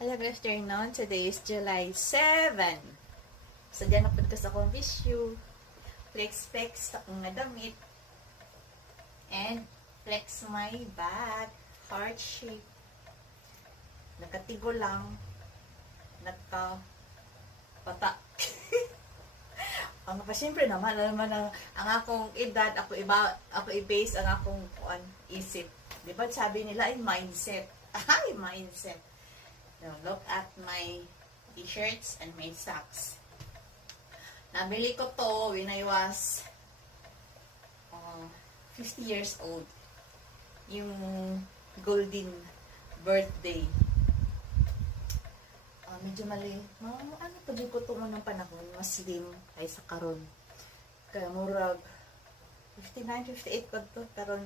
Hello, good afternoon. Today is July 7. So, dyan na podcast akong issue. Flex akong nga damit. And flex my bag. Heart shape. Nakatigo lang. Nagka-pata. Ang siyempre naman, alam mo na, ang akong edad, ako i-base ang akong isip. Di ba sabi nila ay mindset. Ay, mindset. Now, look at my t-shirts and my socks. Nabili ko to when I was 50 years old. Yung golden birthday. Medyo mali. Ano pa din ko ito ng panahon? Mas slim ay sa karon. Kaya murag 59, 58 pa ito. Karon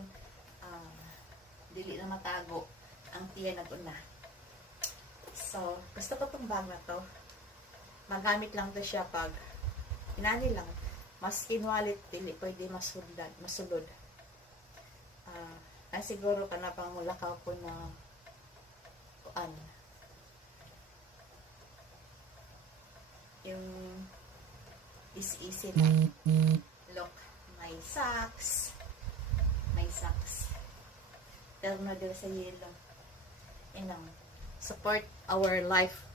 dili na matago ang tiyan na una. So, gusto ko itong bag na to. Magamit lang to siya pag inani lang. Maskin wallet, dili pwede masulod. Siguro ka na pang mulakaw ko na yung easy na. Look, my socks. Tell mo dito sa yellow. Support our life